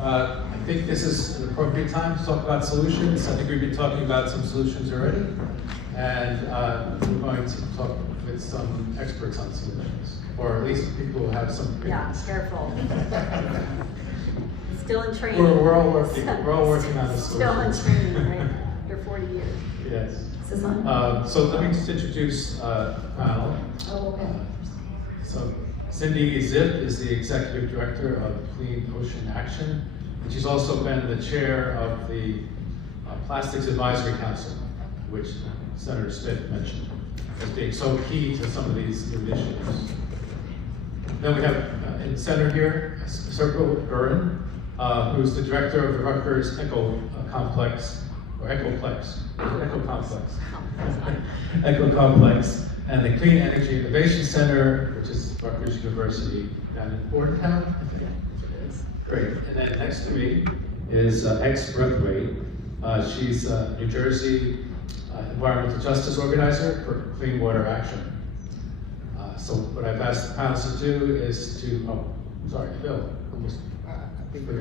I think this is an appropriate time to talk about solutions. I think we've been talking about some solutions already, and we're going to talk with some experts on solutions, or at least people who have some opinions. Yeah, careful. Still in training. We're all working on this solution. Still in training, right? You're 40 years. Yes. Is this on? So let me just introduce the panel. Oh, okay. So Cindy Zipf is the Executive Director of Clean Ocean Action, and she's also been the chair of the Plastics Advisory Council, which Senator Smith mentioned as being so key to some of these initiatives. Then we have in the center here, Serpil Gurin, who's the Director of the Rutgers Eco Complex, or Ecoplex, Eco Complex, Eco Complex, and the Clean Energy Innovation Center, which is Rutgers University down in Bordentown. Great. And then next to me is ex-Breathwaite. She's a New Jersey environmental justice organizer for Clean Water Action. So what I've asked the panelists to do is to, sorry, Phil,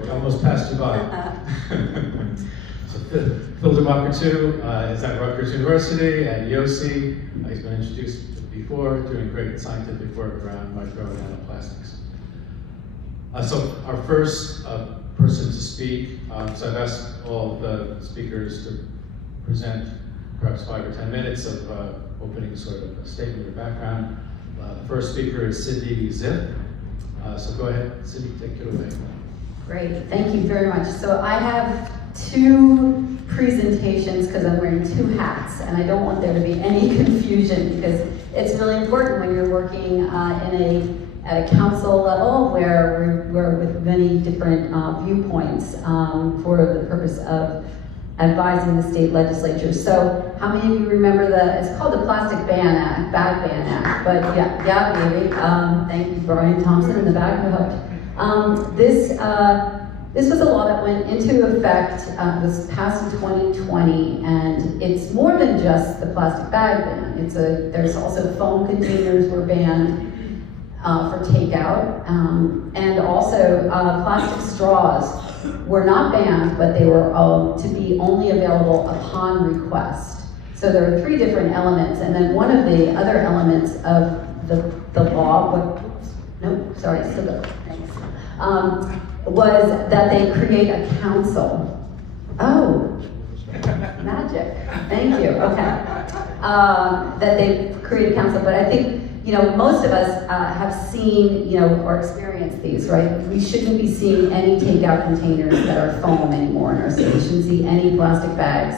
almost passed you by. So Phil DeMarco too is at Rutgers University, and Yossi, he's been introduced before, doing great scientific work around micro and nanoplastics. So our first person to speak, so I've asked all the speakers to present perhaps 5 or 10 minutes of opening sort of a statement or background. The first speaker is Cindy Zipf. So go ahead, Cindy, take it away. Great, thank you very much. So I have 2 presentations because I'm wearing 2 hats, and I don't want there to be any confusion because it's really important when you're working at a council level where we're with many different viewpoints for the purpose of advising the state legislature. So how many of you remember it's called the Plastic Ban Act, Bag Ban Act, but yeah, maybe. Thank you, Brian Thompson in the back who helped. This was a law that went into effect, was passed in 2020, and it's more than just the plastic bag ban. There's also foam containers were banned for takeout, and also plastic straws were not banned, but they were to be only available upon request. So there are 3 different elements, and then one of the other elements of the law, was that they create a council. Oh, magic, thank you, okay. That they create a council, but I think, most of us have seen, or experienced these, right? We shouldn't be seeing any takeout containers that are foam anymore in our city. We shouldn't see any plastic bags.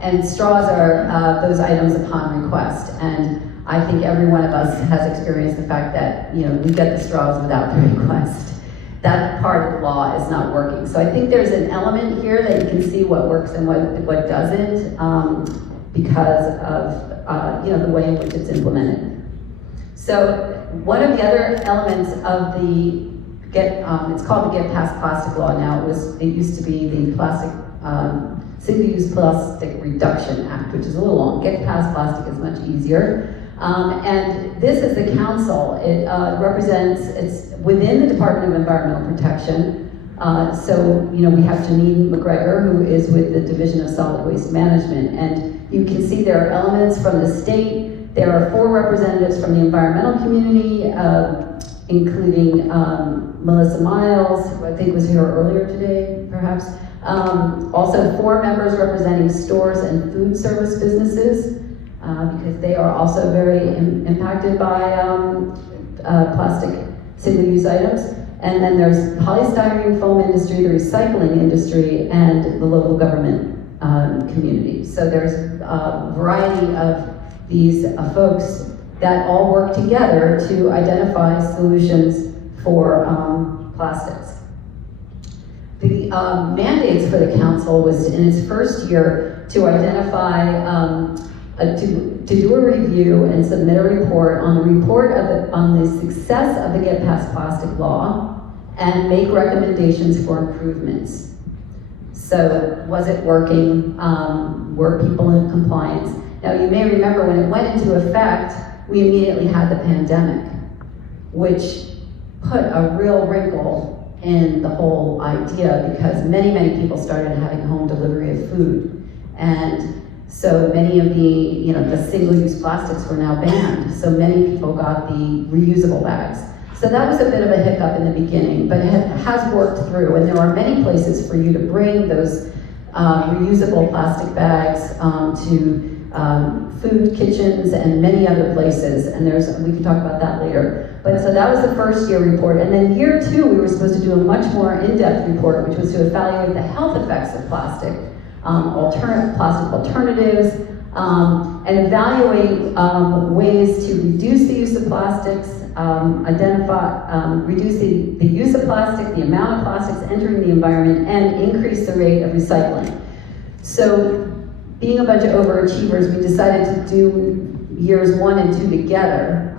And straws are those items upon request. And I think every one of us has experienced the fact that, we get the straws without the request. That part of the law is not working. So I think there's an element here that you can see what works and what doesn't because of the way in which it's implemented. So one of the other elements of the it's called the Get Past Plastic Law now. It used to be the Single-Use Plastic Reduction Act, which is a little long. Get Past Plastic is much easier. And this is the council. It it's within the Department of Environmental Protection. So, we have Janine McGregor, who is with the Division of Solid Waste Management. And you can see there are elements from the state. There are 4 representatives from the environmental community, including Melissa Miles, who I think was here earlier today, perhaps. Also 4 members representing stores and food service businesses, because they are also very impacted by plastic single-use items. And then there's polystyrene foam industry, the recycling industry, and the local government community. So there's a variety of these folks that all work together to identify solutions for plastics. The mandates for the council was in its first year to identify, to do a review and submit a report on the success of the Get Past Plastic Law and make recommendations for improvements. So was it working? Were people in compliance? Now you may remember when it went into effect, we immediately had the pandemic, which put a real wrinkle in the whole idea because many people started having home delivery of food. And so many of the single-use plastics were now banned. So many people got the reusable bags. So that was a bit of a hiccup in the beginning, but it has worked through. And there are many places for you to bring those reusable plastic bags to food kitchens and many other places, and we can talk about that later. But so that was the first year report, and then year 2 we were supposed to do a much more in-depth report, which was to evaluate the health effects of plastic, plastic alternatives, and evaluate ways to reduce the use of plastics, reduce the use of plastic, the amount of plastics entering the environment, and increase the rate of recycling. So, being a bunch of overachievers, we decided to do years 1 and 2 together,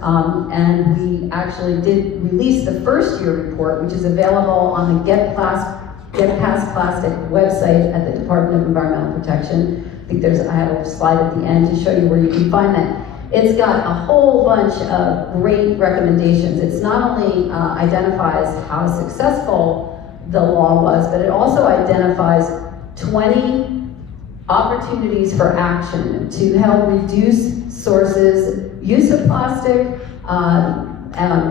and we actually did release the first year report, which is available on the Get Past Plastic website at the Department of Environmental Protection. I think I have a slide at the end to show you where you can find that. It's got a whole bunch of great recommendations. It's not only identifies how successful the law was, but it also identifies 20 opportunities for action to help reduce use of plastic,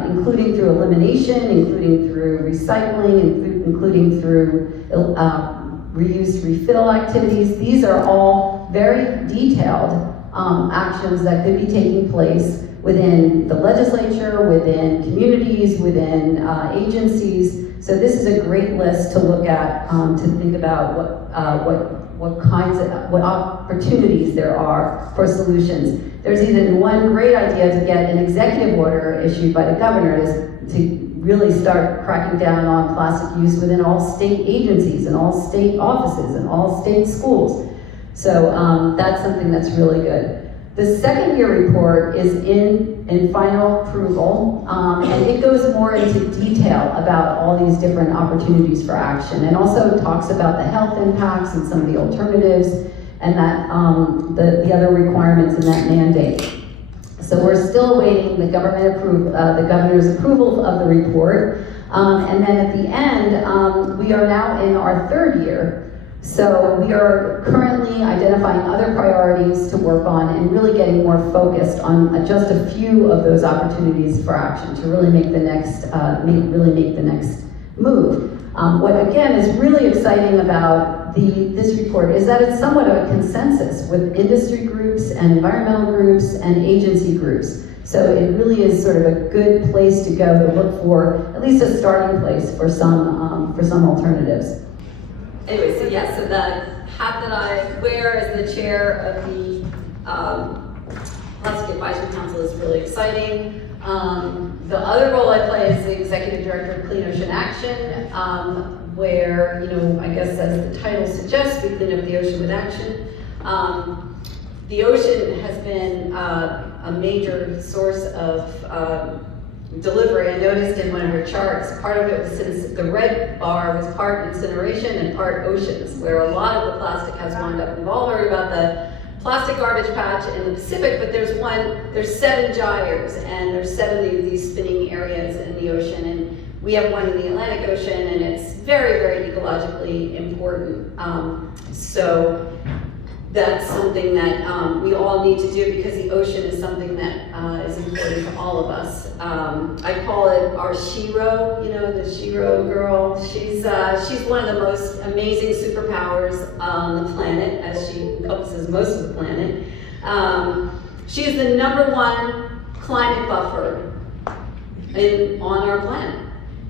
including through elimination, including through recycling, including through reuse refill activities. These are all very detailed actions that could be taking place within the legislature, within communities, within agencies. So this is a great list to look at, to think about what opportunities there are for solutions. There's even one great idea to get an executive order issued by the governor to really start cracking down on plastic use within all state agencies and all state offices and all state schools. So that's something that's really good. The second year report is in final approval, and it goes more into detail about all these different opportunities for action, and also talks about the health impacts and some of the alternatives, and that the other requirements in that mandate. So we're still awaiting the governor's approval of the report, and then at the end, we are now in our third year. So we are currently identifying other priorities to work on and really getting more focused on just a few of those opportunities for action to really make the next move. What again is really exciting about this report is that it's somewhat of a consensus with industry groups and environmental groups and agency groups. So it really is sort of a good place to go to look for at least a starting place for some alternatives. Anyway, so yes, so the hat that I wear as the chair of the Plastic Advisory Council is really exciting. The other role I play is the Executive Director of Clean Ocean Action, where, I guess as the title suggests, we clean up the ocean with action. The ocean has been a major source of delivery. I noticed in one of your charts, part of it was, since the red bar was part incineration and part oceans, where a lot of the plastic has wound up. We've all heard about the plastic garbage patch in the Pacific, but there's 7 gyres, and there's 70 of these spinning areas in the ocean, and we have one in the Atlantic Ocean, and it's very, very ecologically important. So that's something that we all need to do, because the ocean is something that is important to all of us. I call it our Shiro, the Shiro girl. She's one of the most amazing superpowers on the planet, as she encompasses most of the planet. She is the #1 climate buffer on our planet.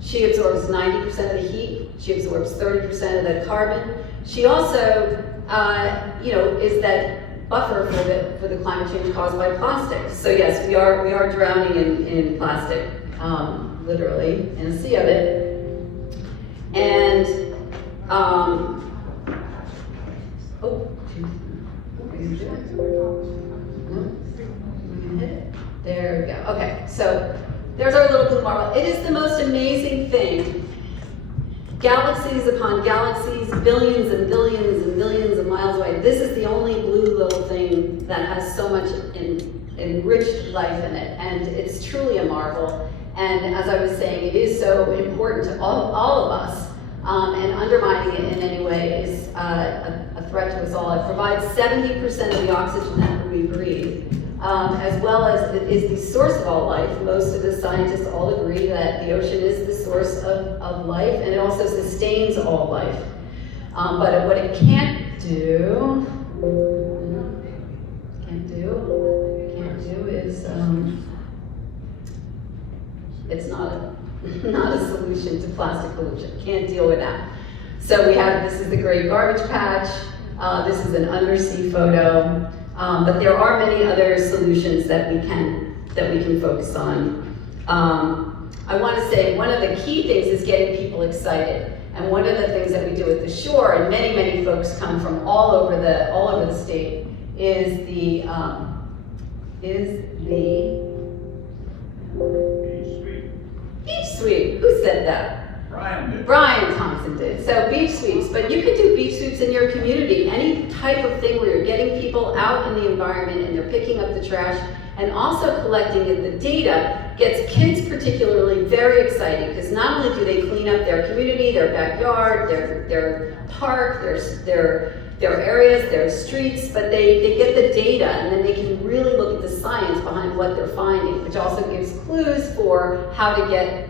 She absorbs 90% of the heat. She absorbs 30% of the carbon. She also is that buffer for the climate change caused by plastic. So yes, we are drowning in plastic, literally, in a sea of it. And there we go. Okay, so there's our little blue marble. It is the most amazing thing. Galaxies upon galaxies, billions and billions and billions of miles away. This is the only blue little thing that has so much enriched life in it, and it's truly a marvel. And as I was saying, it is so important to all of us, and undermining it in any way is a threat to us all. It provides 70% of the oxygen that we breathe, as well as it is the source of all life. Most of the scientists all agree that the ocean is the source of life, and it also sustains all life. But what it can't do is, it's not a solution to plastic pollution. Can't deal with that. So this is the Great Garbage Patch. This is an undersea photo. But there are many other solutions that we can focus on. I want to say one of the key things is getting people excited. And one of the things that we do at the shore, and many folks come from all over the state, is the beach sweep. Who said that? Brian did. Brian Thompson did. So beach sweeps, but you could do beach sweeps in your community. Any type of thing where you're getting people out in the environment and they're picking up the trash and also collecting the data gets kids particularly very excited, because not only do they clean up their community, their backyard, their park, their areas, their streets, but they get the data, and then they can really look at the science behind what they're finding, which also gives clues for how to get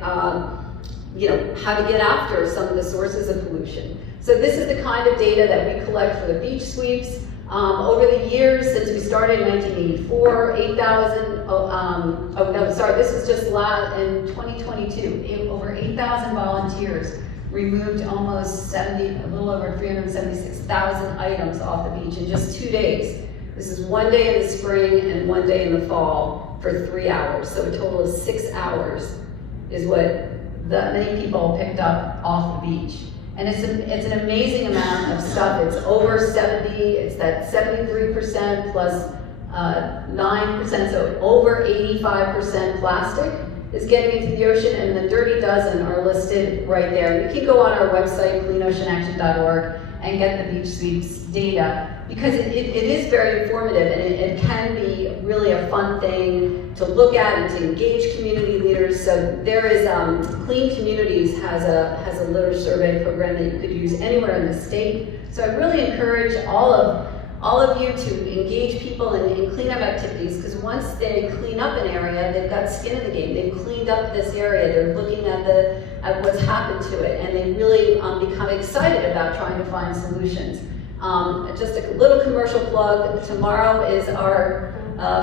after some of the sources of pollution. So this is the kind of data that we collect for the beach sweeps. Over the years, since we started in 1984, 8,000, this was just in 2022, over 8,000 volunteers removed almost a little over 376,000 items off the beach in just 2 days. This is 1 day in the spring and 1 day in the fall for 3 hours. So a total of 6 hours is what many people picked up off the beach. And it's an amazing amount of stuff. It's over 70, it's that 73% plus 9%, so over 85% plastic is getting into the ocean, and the dirty dozen are listed right there. You can go on our website, cleanoceanaction.org, and get the beach sweeps data, because it is very informative, and it can be really a fun thing to look at and to engage community leaders. So there is, Clean Communities has a litter survey program that you could use anywhere in the state. So I really encourage all of you to engage people in cleanup activities, because once they clean up an area, they've got skin in the game. They've cleaned up this area, they're looking at what's happened to it, and they really become excited about trying to find solutions. Just a little commercial plug, tomorrow is our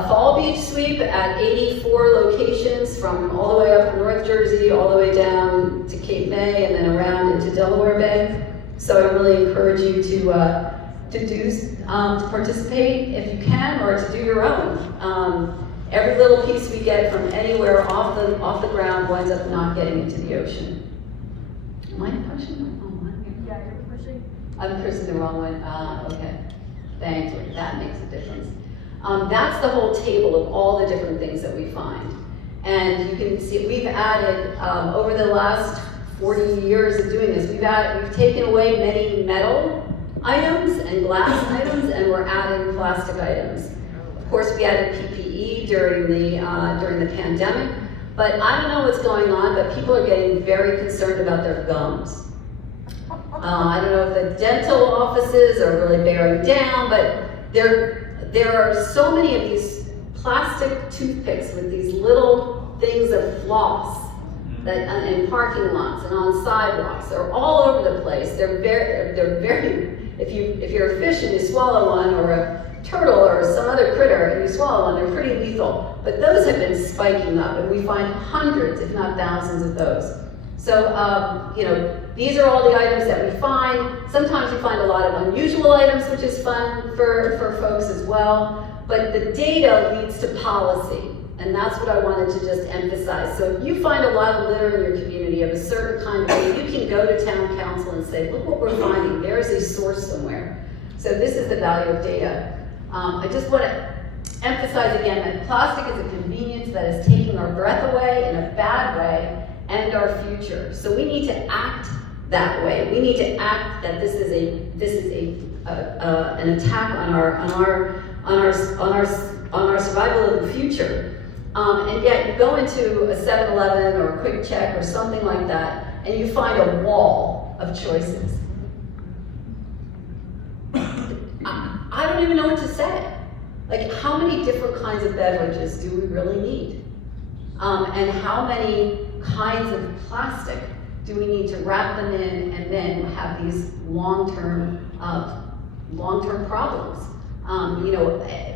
fall beach sweep at 84 locations, from all the way up from North Jersey, all the way down to Cape May, and then around into Delaware Bay. So I really encourage you to participate if you can, or to do your own. Every little piece we get from anywhere off the ground winds up not getting into the ocean. Am I pushing? Oh, Yeah, you're pushing. I'm pushing the wrong one. Okay. Thank you. That makes a difference. That's the whole table of all the different things that we find. And you can see we've added, over the last 40 years of doing this, we've taken away many metal items and glass items, and we're adding plastic items. Of course, we added PPE during the pandemic, but I don't know what's going on, but people are getting very concerned about their gums. I don't know if the dental offices are really bearing down, but there are so many of these plastic toothpicks with these little things of floss that in parking lots and on sidewalks. They're all over the place. They're very. If you're a fish and you swallow one, or a turtle or some other critter and you swallow one, they're pretty lethal. But those have been spiking up, and we find hundreds, if not thousands, of those. So, these are all the items that we find. Sometimes we find a lot of unusual items, which is fun for folks as well. But the data leads to policy, and that's what I wanted to just emphasize. So if you find a lot of litter in your community of a certain kind of thing, you can go to town council and say, look what we're finding. There is a source somewhere. So this is the value of data. I just want to emphasize again that plastic is a convenience that is taking our breath away in a bad way, and our future. So we need to act that way. We need to act that this is an attack on our survival of the future. And yet you go into a 7-Eleven or a Quick Check or something like that, and you find a wall of choices. I don't even know what to say. Like, how many different kinds of beverages do we really need? And how many kinds of plastic do we need to wrap them in and then have these long-term problems?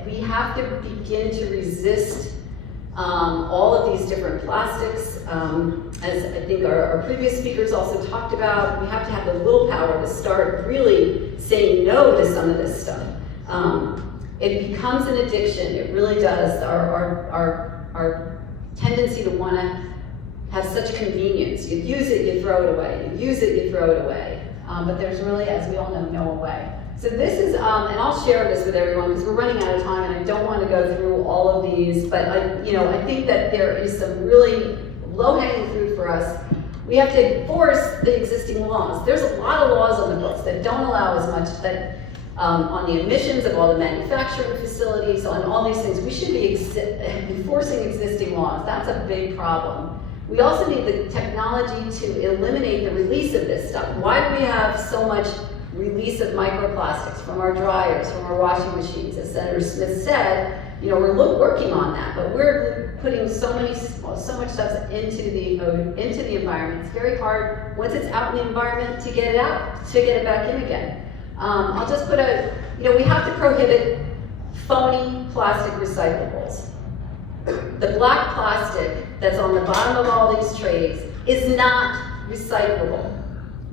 We have to begin to resist all of these different plastics. As I think our previous speakers also talked about, we have to have the willpower to start really saying no to some of this stuff. It becomes an addiction, it really does. Our tendency to want to have such convenience. You use it, you throw it away. You use it, you throw it away. But there's really, as we all know, no way. So this is, and I'll share this with everyone because we're running out of time and I don't want to go through all of these, but I think that there is some really low-hanging fruit for us. We have to enforce the existing laws. There's a lot of laws on the books that don't allow as much, that on the emissions of all the manufacturing facilities, on all these things. We should be enforcing existing laws. That's a big problem. We also need the technology to eliminate the release of this stuff. Why do we have so much release of microplastics from our dryers, from our washing machines? As Senator Smith said, we're working on that, but we're putting so much stuff into the environment. It's very hard once it's out in the environment to get it out, to get it back in again. I'll just put we have to prohibit phony plastic recyclables. The black plastic that's on the bottom of all these trays is not recyclable.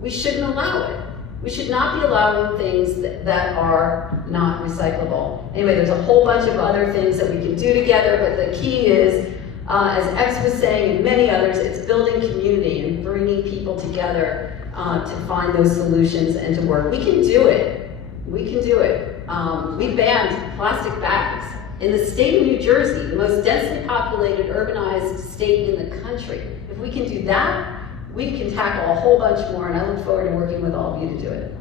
We shouldn't allow it. We should not be allowing things that are not recyclable. Anyway, there's a whole bunch of other things that we can do together, but the key is, as X was saying and many others, it's building community and bringing people together to find those solutions and to work. We can do it. We can do it. We banned plastic bags. In the state of New Jersey, the most densely populated, urbanized state in the country, if we can do that, we can tackle a whole bunch more, and I look forward to working with all of you to do it.